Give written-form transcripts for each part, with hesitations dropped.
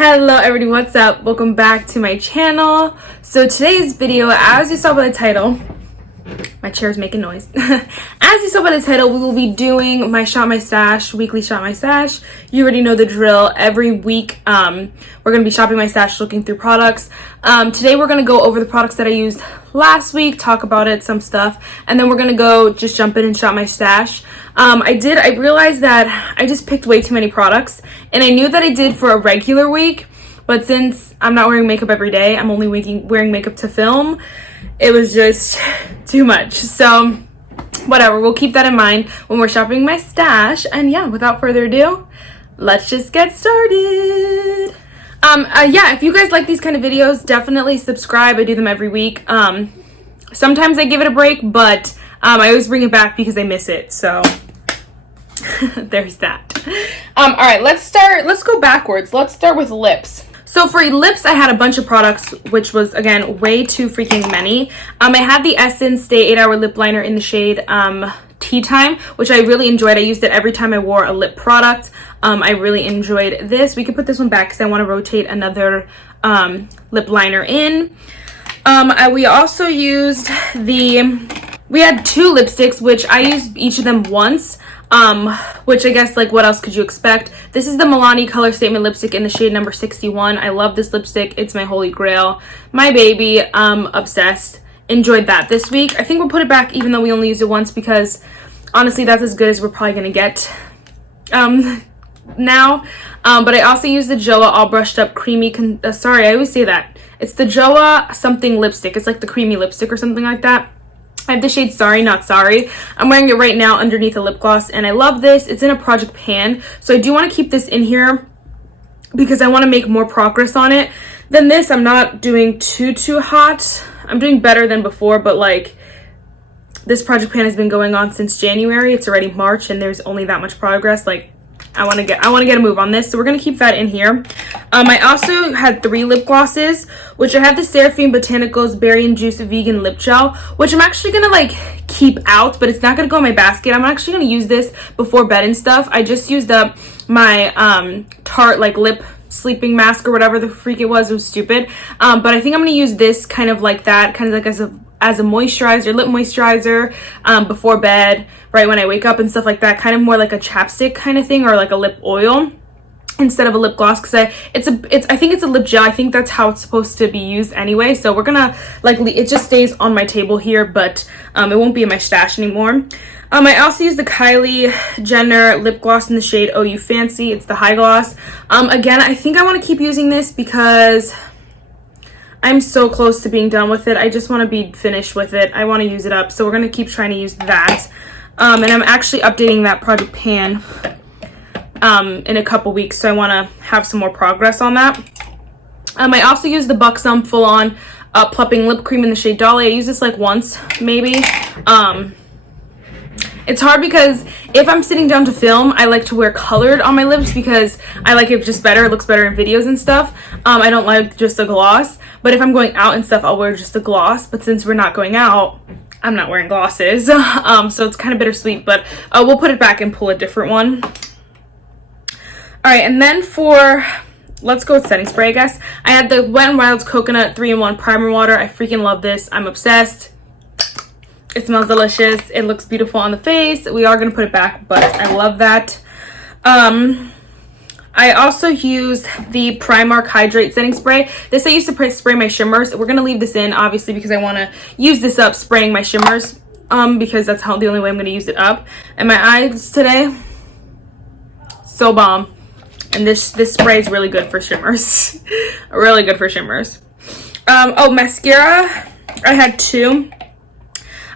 Hello everybody, what's up? Welcome back to my channel. So today's video, as you saw by the title, my chair is making noise. As you saw by the title, we will be doing my Shop My Stash, weekly Shop My Stash. You already know the drill. Every week, we're going to be shopping my stash, looking through products. Today we're going to go over the products that I used last week, talk about it, some stuff, and then we're going to go just jump in and shop my stash. I realized that I just picked way too many products, and I knew that I did for a regular week, but since I'm not wearing makeup every day, I'm only wearing makeup to film, it was just too much. So whatever, we'll keep that in mind when we're shopping my stash. And yeah, without further ado, let's just get started. Yeah, if you guys like these kind of videos, definitely subscribe. I do them every week. Sometimes I give it a break, but I always bring it back because I miss it. So there's that. All right, let's go backwards. Let's start with lips. So for lips, I had a bunch of products, which was, again, way too freaking many. I had the Essence Stay 8 Hour Lip Liner in the shade Tea Time, which I really enjoyed. I used it every time I wore a lip product. I really enjoyed this. We can put this one back because I want to rotate another lip liner in. We also used we had two lipsticks, which I used each of them once. Which I guess, like, what else could you expect? This is the Milani Color Statement lipstick in the shade number 61. I love this lipstick. It's my holy grail. My baby. Obsessed. Enjoyed that this week. I think we'll put it back even though we only used it once because honestly that's as good as we're probably gonna get now. But I also used the Joa All Brushed Up Creamy sorry, I always say that. It's the Joa something lipstick. It's like the creamy lipstick or something like that. I have the shade Sorry Not Sorry. I'm wearing it right now underneath a lip gloss, and I love this. It's in a project pan, so I do want to keep this in here because I want to make more progress on it. Then this, I'm not doing too hot. I'm doing better than before, but like this project pan has been going on since January. It's already March, and there's only that much progress. Like I want to get a move on this, so we're gonna keep that in here. I also had 3 lip glosses, which I have the Seraphine Botanicals Berry and Juice Vegan Lip Gel, which I'm actually gonna like keep out, but it's not gonna go in my basket. I'm actually gonna use this before bed and stuff. I just used up my Tarte like lip sleeping mask or whatever the freak it was. It was stupid, but I think I'm gonna use this kind of like that, kind of like as a moisturizer, lip moisturizer, before bed, right when I wake up and stuff like that, kind of more like a chapstick kind of thing, or like a lip oil instead of a lip gloss, because I think it's a lip gel. I think that's how it's supposed to be used anyway. So we're gonna like, it just stays on my table here, but it won't be in my stash anymore. I also used the Kylie Jenner lip gloss in the shade Oh You Fancy. It's the high gloss. Again, I think I want to keep using this because I'm so close to being done with it. I just want to be finished with it. I want to use it up, so we're going to keep trying to use that. And I'm actually updating that project pan in a couple weeks, so I want to have some more progress on that. I also used the Buxom Full On Plumping Lip Cream in the shade Dolly. I used this like once, maybe. It's hard because if I'm sitting down to film, I like to wear colored on my lips because I like it just better. It looks better in videos and stuff. I don't like just a gloss. But if I'm going out and stuff, I'll wear just a gloss. But since we're not going out, I'm not wearing glosses. So it's kind of bittersweet. But we'll put it back and pull a different one. All right, and then let's go with setting spray, I guess. I had the Wet n Wild's Coconut 3-in-1 Primer Water. I freaking love this. I'm obsessed. It smells delicious. It looks beautiful on the face. We are going to put it back, but I love that. I also used the Primark Hydrate Setting Spray. This I used to spray my shimmers. We're going to leave this in, obviously, because I want to use this up spraying my shimmers, because that's the only way I'm going to use it up. And my eyes today, so bomb. And this spray is really good for shimmers. Really good for shimmers. Oh, mascara. I had 2.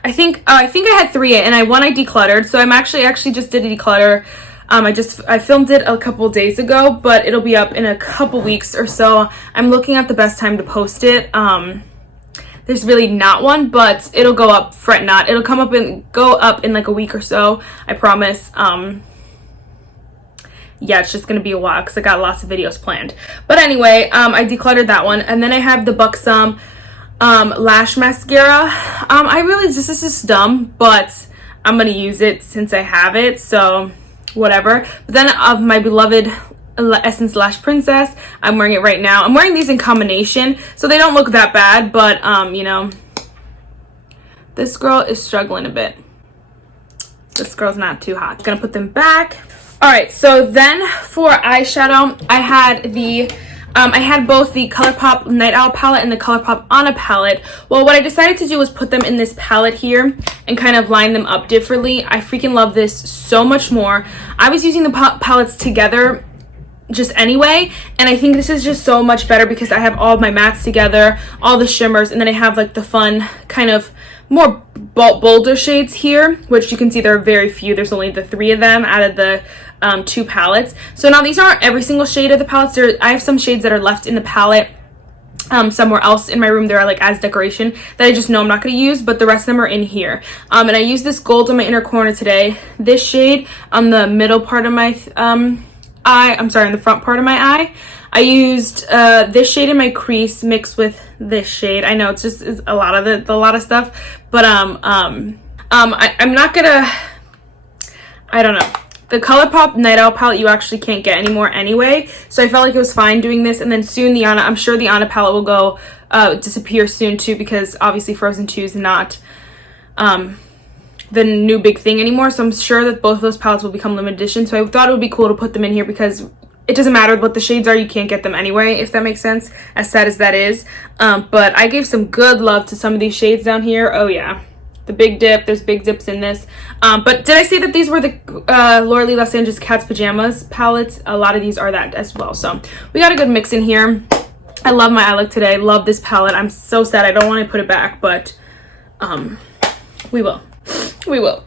I think I had 3, and one I decluttered. So I'm actually just did a declutter. I filmed it a couple days ago, but it'll be up in a couple weeks or so. I'm looking at the best time to post it. There's really not one, but it'll go up. Fret not. It'll go up in like a week or so. I promise. Yeah, it's just gonna be a while because I got lots of videos planned. But anyway, I decluttered that one, and then I have the Buxom lash mascara. This is just dumb, but I'm gonna use it since I have it, so whatever. But then of my beloved Essence Lash Princess. I'm wearing it right now. I'm wearing these in combination, so they don't look that bad, but you know, this girl is struggling a bit. This girl's not too hot. Gonna put them back. All right, so then for eyeshadow, I had both the ColourPop Night Owl palette and the ColourPop Anna palette. Well, what I decided to do was put them in this palette here and kind of line them up differently. I freaking love this so much more. I was using the palettes together just anyway, and I think this is just so much better because I have all of my mattes together, all the shimmers, and then I have like the fun kind of more bolder shades here, which you can see there are very few. There's only the 3 of them out of the 2 palettes. So now these aren't every single shade of the palettes. I have some shades that are left in the palette somewhere else in my room. They're like as decoration that I just know I'm not going to use, but the rest of them are in here. And I use this gold on my inner corner today. This shade on the middle part of my on the front part of my eye. I used this shade in my crease mixed with this shade. I know it's a lot of stuff, but I'm not gonna, I don't know. The ColourPop Night Owl palette you actually can't get anymore anyway, so I felt like it was fine doing this. And then soon the Anna, I'm sure the Anna palette will go disappear soon too, because obviously Frozen 2 is not the new big thing anymore, so I'm sure that both of those palettes will become limited edition. So I thought it would be cool to put them in here because it doesn't matter what the shades are, you can't get them anyway, if that makes sense, as sad as that is. But I gave some good love to some of these shades down here. Oh yeah, the big dip, there's big dips in this. But did I say that these were the Laura Lee Los Angeles Cat's Pajamas palettes? A lot of these are that as well, so we got a good mix in here. I love my eye look today. Love this palette. I'm so sad I don't want to put it back, but we will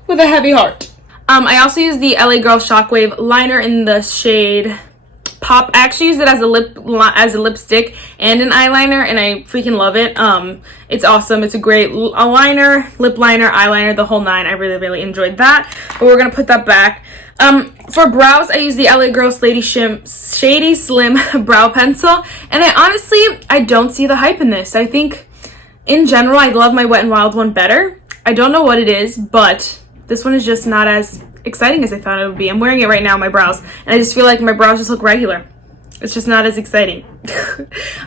with a heavy heart. I also use the LA Girl Shockwave liner in the shade Pop. I actually use it as a lipstick and an eyeliner, and I freaking love it. It's awesome. It's a great liner, lip liner, eyeliner, the whole 9. I really enjoyed that, but we're gonna put that back. For brows, I use the LA Girl Shady Slim brow pencil, and I don't see the hype in this. I think in general I love my Wet n Wild one better. I don't know what it is, but this one is just not as exciting as I thought it would be. I'm wearing it right now on my brows, and I just feel like my brows just look regular. It's just not as exciting.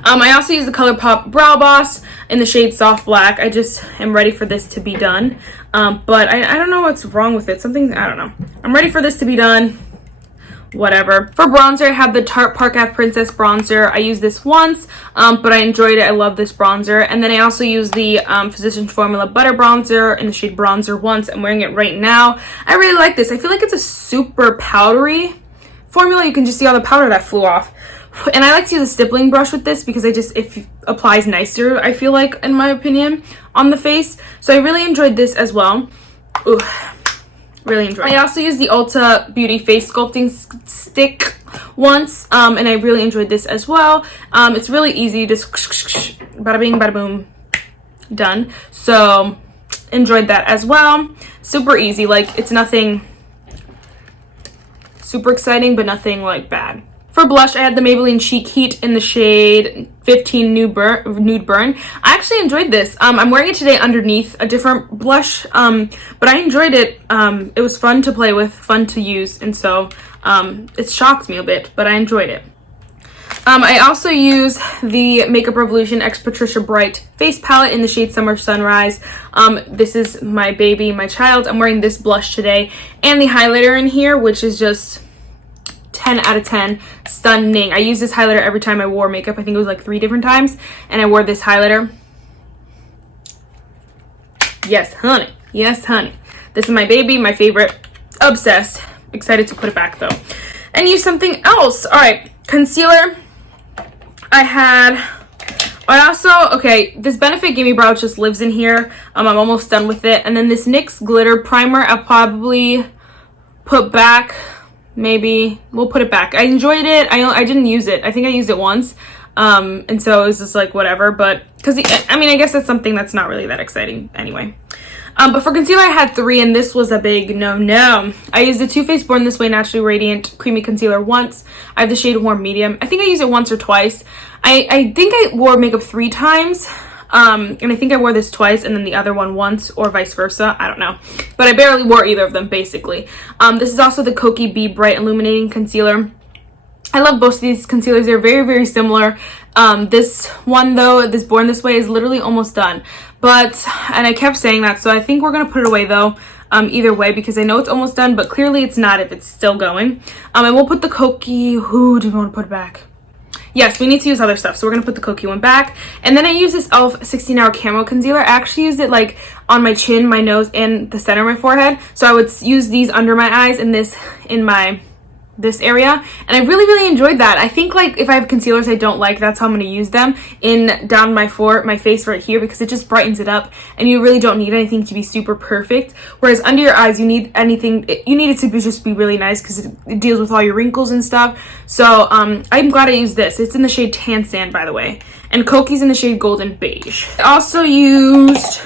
I also use the ColourPop Brow Boss in the shade Soft Black. I just am ready for this to be done. But I don't know what's wrong with it. I don't know. I'm ready for this to be done. Whatever. For bronzer, I have the Tarte Park Ave Princess bronzer. I used this once, but I enjoyed it. I love this bronzer. And then I also use the Physicians Formula Butter Bronzer in the shade Bronzer once. I'm wearing it right now. I really like this. I feel like it's a super powdery formula. You can just see all the powder that flew off. And I like to use a stippling brush with this because it applies nicer, I feel like, in my opinion, on the face. So I really enjoyed this as well. Ooh. Really enjoyed it. I also used the Ulta Beauty Face Sculpting Stick once, and I really enjoyed this as well. It's really easy, just bada bing, bada boom, done. So enjoyed that as well. Super easy, like it's nothing super exciting, but nothing like bad. For blush, I had the Maybelline Chic Heat in the shade 15 Nude Burn. I actually enjoyed this. I'm wearing it today underneath a different blush, but I enjoyed it. It was fun to play with, fun to use, and so it shocked me a bit, but I enjoyed it. I also use the Makeup Revolution X Patricia Bright face palette in the shade Summer Sunrise. This is my baby, my child. I'm wearing this blush today, and the highlighter in here, which is just 10 out of 10, stunning. I use this highlighter every time I wore makeup. I think it was like 3 different times, and I wore this highlighter. Yes, honey. Yes, honey. This is my baby, my favorite. Obsessed. Excited to put it back though. And use something else. All right, concealer. Okay, this Benefit Gimme Brow just lives in here. I'm almost done with it. And then this NYX Glitter Primer, I'll probably put back. Maybe we'll put it back. I enjoyed it. I didn't use it. I think I used it once, and so it was just like whatever. But because I guess that's something that's not really that exciting anyway. But for concealer, I had 3, and this was a big no. I used the Too Faced Born This Way Naturally Radiant Creamy Concealer once. I have the shade Warm Medium. I think I used it once or twice. I think I wore makeup 3 times. And I think I wore this twice and then the other one once, or vice versa. I don't know. But I barely wore either of them, basically. This is also the Kokie Be Bright Illuminating Concealer. I love both of these concealers. They're very, very similar. This one though, this Born This Way, is literally almost done. And I kept saying that, so I think we're gonna put it away though, either way, because I know it's almost done, but clearly it's not if it's still going. And we'll put the Kokie, who do we want to put it back? Yes, we need to use other stuff, so we're gonna put the Kokie one back. And then I use this e.l.f. 16-Hour Camo Concealer. I actually used it like on my chin, my nose, and the center of my forehead. So I would use these under my eyes and this in this area, and I really, really enjoyed that. I think like if I have concealers I don't like, that's how I'm going to use them down my face right here, because it just brightens it up, and you really don't need anything to be super perfect. Whereas under your eyes, you need it to just be really nice, because it deals with all your wrinkles and stuff. So I'm glad I used this. It's in the shade Tan Sand, by the way, and Kokie's in the shade Golden Beige. I also used,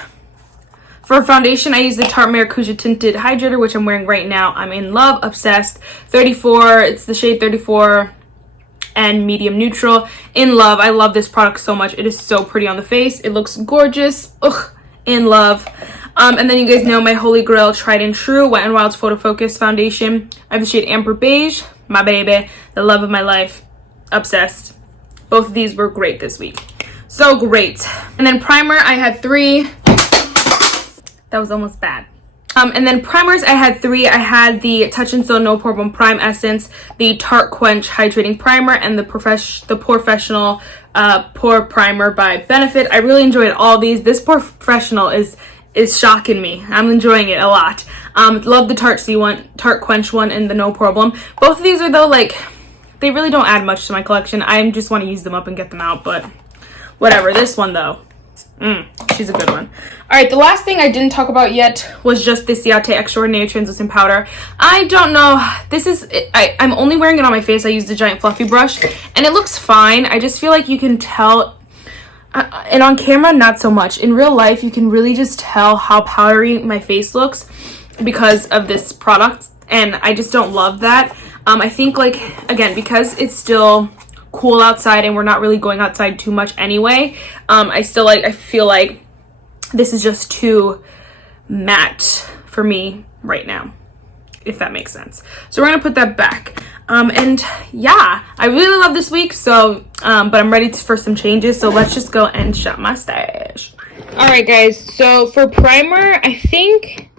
for foundation, I use the Tarte Maracuja Tinted Hydrator, which I'm wearing right now. I'm in love, obsessed. 34, it's the shade 34 and medium neutral. In love. I love this product so much. It is so pretty on the face. It looks gorgeous. Ugh, in love. And then you guys know my Holy Grail Tried and True Wet n Wild's Photo Focus Foundation. I have the shade Amber Beige, my baby, the love of my life. Obsessed. Both of these were great this week. So great. And then primer, I had 3. That was almost bad. And then primers, I had 3. I had the Touch and Sew No Problem Prime Essence, the Tarte Quench Hydrating Primer, and the Professional Pore Primer by Benefit. I really enjoyed all these. This Professional is shocking me. I'm enjoying it a lot. Love the Tarte Quench one, and the No Problem. Both of these are though, like, they really don't add much to my collection. I just want to use them up and get them out, but whatever. This one though, she's a good one. All right, the last thing I didn't talk about yet was just this Ciate Extraordinary Translucent Powder. I don't know, this is, I'm only wearing it on my face. I used a giant fluffy brush, and it looks fine. I just feel like you can tell, and on camera, not so much. In real life, you can really just tell how powdery my face looks because of this product, and I just don't love that. I think, like, again, because it's still cool outside and we're not really going outside too much anyway, I feel like this is just too matte for me right now, if that makes sense. So we're gonna put that back. And yeah, I really love this week, so but I'm ready for some changes, so let's just go and shop my stash. All right guys, so for primer, I think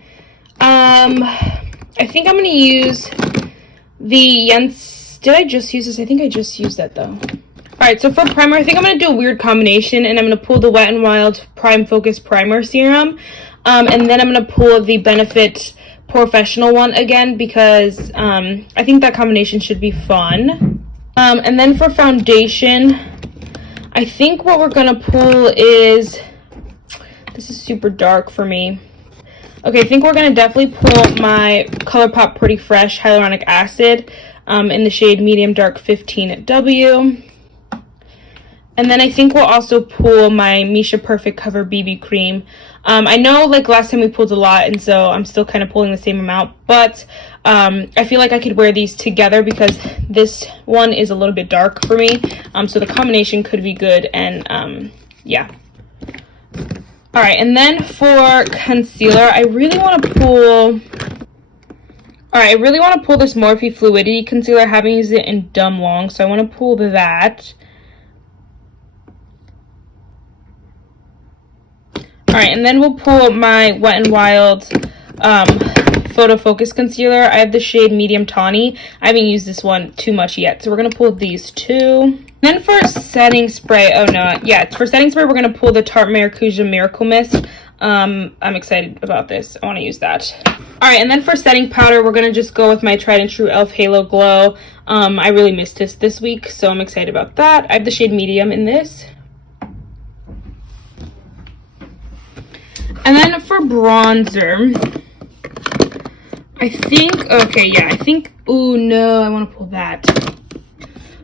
I'm gonna use the Jens. Did I just use this? I think I just used that though. Alright, so for primer, I think I'm going to do a weird combination, and I'm going to pull the Wet n Wild Prime Focus Primer Serum, and then I'm going to pull the Benefit Professional one again, because I think that combination should be fun. And then for foundation, I think what we're going to pull is, this is super dark for me. Okay, I think we're going to definitely pull my ColourPop Pretty Fresh Hyaluronic Acid in the shade Medium Dark 15W. And then I think we'll also pull my Misha Perfect Cover BB Cream. I know, like, last time we pulled a lot, and so I'm still kind of pulling the same amount, but I feel like I could wear these together because this one is a little bit dark for me, so the combination could be good, and yeah. Alright, and then for concealer, I really want to pull this Morphe Fluidity Concealer. I haven't used it in dumb long, so I want to pull that. Alright, and then we'll pull my Wet n Wild Photo Focus Concealer. I have the shade Medium Tawny. I haven't used this one too much yet, so we're going to pull these two. Then for setting spray, for setting spray, we're going to pull the Tarte Maracuja Miracle Mist. I'm excited about this. I want to use that. Alright, and then for setting powder, we're going to just go with my Tried and True e.l.f. Halo Glow. I really missed this week, so I'm excited about that. I have the shade Medium in this. And then for bronzer, I think, oh no, I want to pull that.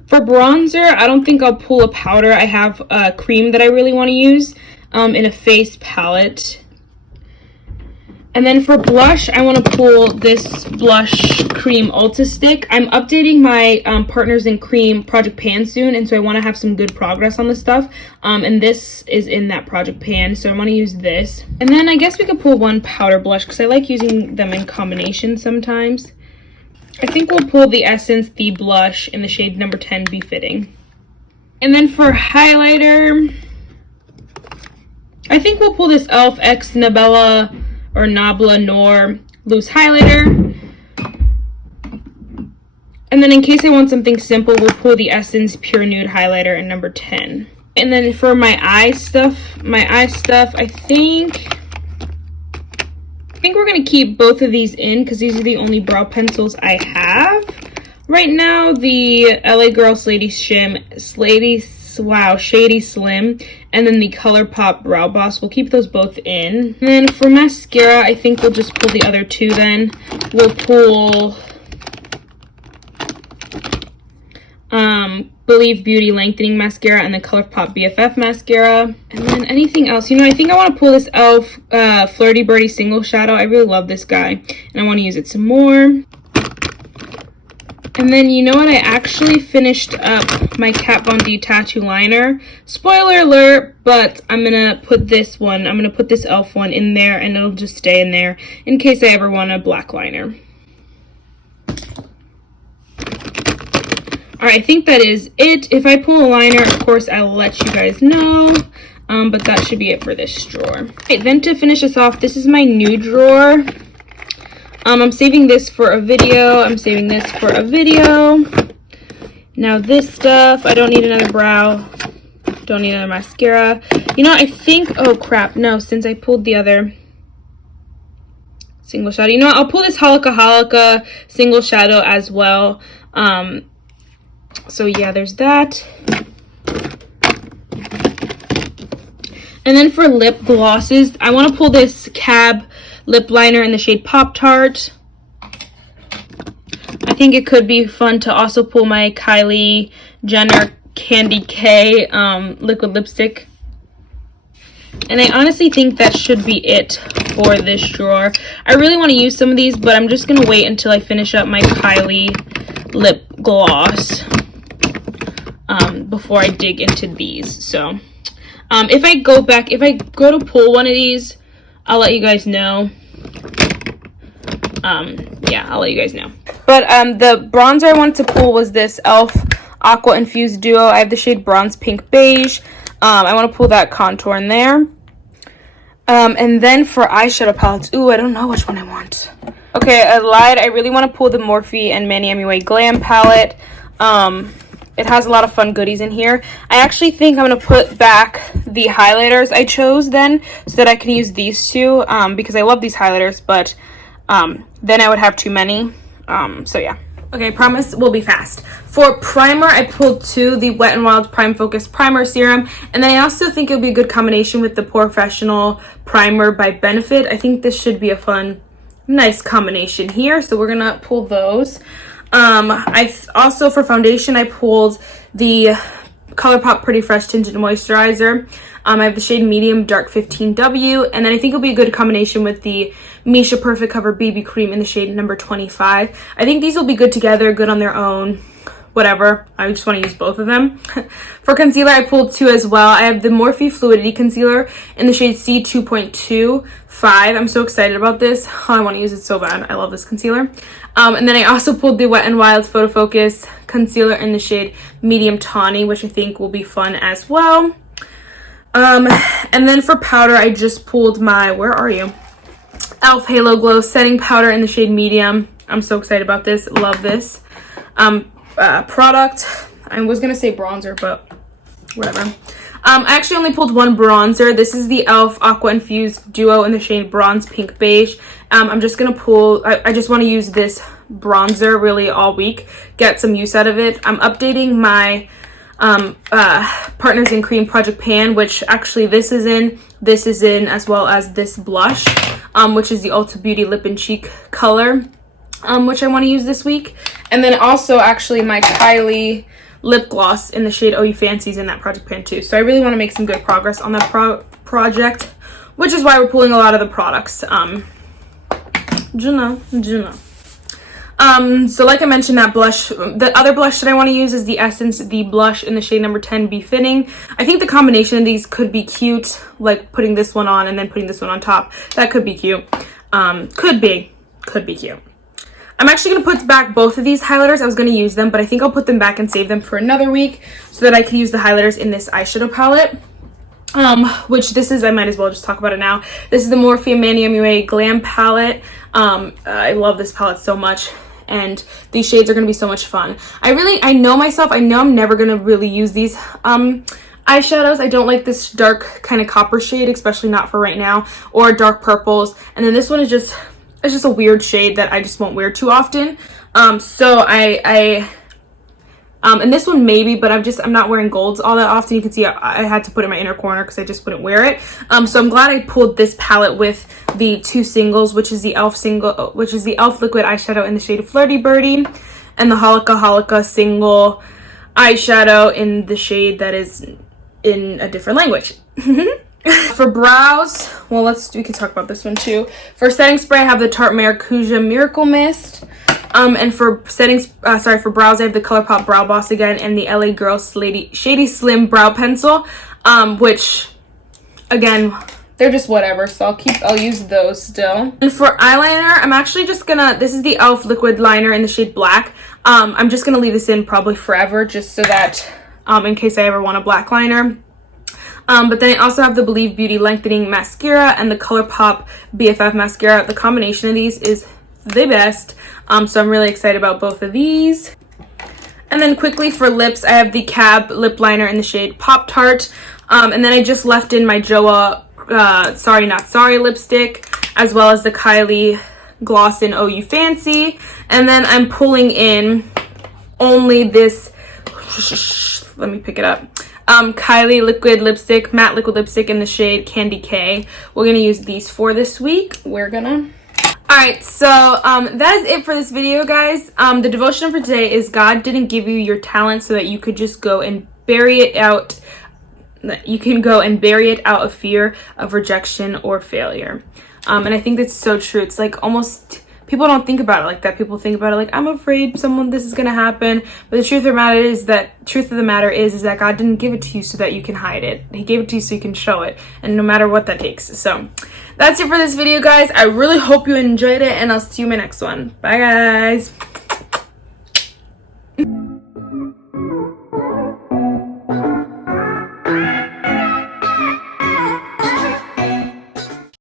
For bronzer, I don't think I'll pull a powder. I have a cream that I really want to use in a face palette. And then for blush, I want to pull this Blush Cream Ulta Stick. I'm updating my Partners in Cream Project Pan soon, and so I want to have some good progress on this stuff. And this is in that Project Pan, so I want to use this. And then I guess we could pull one powder blush, because I like using them in combination sometimes. I think we'll pull the Essence The Blush in the shade number 10, Be Fitting. And then for highlighter, I think we'll pull this e.l.f. X Nabla or Nabla Noir loose highlighter. And then in case I want something simple, we'll pull the Essence Pure Nude highlighter in number 10. And then for my eye stuff, I think we're gonna keep both of these in because these are the only brow pencils I have right now. The LA Girl Shady Slim, and then the ColourPop Brow Boss. We'll keep those both in. And then for mascara, I think we'll just pull the other two then. We'll pull Believe Beauty Lengthening Mascara and the ColourPop BFF Mascara. And then anything else? You know, I think I want to pull this e.l.f. Flirty Birdie Single Shadow. I really love this guy, and I want to use it some more. And then, you know what? I actually finished up my Kat Von D Tattoo Liner. Spoiler alert, but I'm going to put this one, I'm going to put this e.l.f. one in there, and it'll just stay in there in case I ever want a black liner. Alright, I think that is it. If I pull a liner, of course, I will let you guys know. But that should be it for this drawer. Okay, then to finish this off, this is my new drawer. I'm saving this for a video. Now this stuff, I don't need another brow. Don't need another mascara. You know, I think, oh crap, no, since I pulled the other single shadow. You know what, I'll pull this Halaka single shadow as well. So yeah, there's that. And then for lip glosses, I want to pull this Cab lip liner in the shade Pop Tart. I think it could be fun to also pull my Kylie Jenner Candy K liquid lipstick. And I honestly think that should be it for this drawer. I really want to use some of these, but I'm just going to wait until I finish up my Kylie lip gloss before I dig into these. So if I go to pull one of these, I'll let you guys know. Yeah, I'll let you guys know. But the bronzer I wanted to pull was this e.l.f. Aqua Infused Duo. I have the shade Bronze Pink Beige. I want to pull that contour in there. And then for eyeshadow palettes, ooh, I don't know which one I want. Okay, I lied. I really want to pull the Morphe and Manny MUA Glam palette. It has a lot of fun goodies in here. I actually think I'm going to put back the highlighters I chose then so that I can use these two because I love these highlighters, but then I would have too many. So yeah. Okay, promise we'll be fast. For primer, I pulled two, the Wet n Wild Prime Focus Primer Serum, and then I also think it would be a good combination with the Professional Primer by Benefit. I think this should be a fun, nice combination here, so we're gonna pull those. I also, for foundation, I pulled the ColourPop Pretty Fresh Tinted Moisturizer. I have the shade Medium Dark 15W, and then I think it'll be a good combination with the Misha Perfect Cover BB Cream in the shade number 25. I think these will be good together, good on their own, whatever. I just want to use both of them. For concealer, I pulled two as well. I have the Morphe Fluidity Concealer in the shade C2.25. I'm so excited about this. Oh, I want to use it so bad. I love this concealer. And then I also pulled the Wet n Wild Photo Focus Concealer in the shade Medium Tawny, which I think will be fun as well. And then for powder, I just pulled my, where are you? e.l.f. Halo Glow Setting Powder in the shade Medium. I'm so excited about this. Love this. Product. I was going to say bronzer, but whatever. I actually only pulled one bronzer. This is the e.l.f. Aqua Infused Duo in the shade Bronze Pink Beige. I'm just going to pull, I just want to use this bronzer really all week. Get some use out of it. I'm updating my Partners in Cream Project Pan, which actually this is in, as well as this blush, which is the Ulta Beauty Lip and Cheek color, which I want to use this week. And then also actually my Kylie lip gloss in the shade Oh You Fancy's in that Project Pan too. So I really want to make some good progress on that project, which is why we're pulling a lot of the products. So like I mentioned, that blush, the other blush that I want to use is the Essence The Blush in the shade number 10, Be Fitting. I think the combination of these could be cute, like putting this one on and then putting this one on top. That could be cute. Could be cute. I'm actually going to put back both of these highlighters. I was going to use them, but I think I'll put them back and save them for another week so that I can use the highlighters in this eyeshadow palette. Which this is, I might as well just talk about it now. This is the Morphe Mani MUA Glam palette. I love this palette so much, and these shades are going to be so much fun. I know myself, I know I'm never going to really use these eyeshadows. I don't like this dark kind of copper shade, especially not for right now, or dark purples. And then this one is just, it's just a weird shade that I just won't wear too often. And this one maybe, but I'm not wearing golds all that often. You can see I had to put it in my inner corner because I just wouldn't wear it. So I'm glad I pulled this palette with the two singles, which is the e.l.f. liquid eyeshadow in the shade Flirty Birdie, and the Holika single eyeshadow in the shade that is in a different language. For brows, well, we can talk about this one too. For setting spray, I have the Tarte Maracuja Miracle Mist. And for settings, for brows, I have the ColourPop Brow Boss again, and the LA Girl Shady Slim Brow Pencil, which, again, they're just whatever, so I'll use those still. And for eyeliner, I'm actually just gonna, this is the e.l.f. liquid liner in the shade Black. I'm just gonna leave this in probably forever, just so that, in case I ever want a black liner. But then I also have the Believe Beauty Lengthening Mascara and the ColourPop BFF Mascara. The combination of these is the best. So I'm really excited about both of these. And then quickly for lips, I have the Cab lip liner in the shade Pop Tart. And then I just left in my Joa Sorry Not Sorry lipstick, as well as the Kylie gloss in Oh You Fancy. And then I'm pulling in only this, let me pick it up, Kylie liquid lipstick, matte liquid lipstick in the shade Candy K. We're gonna use these for this week. Alright, so that is it for this video, guys. The devotion for today is God didn't give you your talent so that you could just go and bury it out. You can go and bury it out of fear of rejection or failure. And I think that's so true. It's like almost, people don't think about it like that. People think about it like, I'm afraid this is gonna happen. But the truth of the matter is that God didn't give it to you so that you can hide it. He gave it to you so you can show it, and no matter what that takes. So that's it for this video, guys. I really hope you enjoyed it, and I'll see you in my next one. Bye, guys.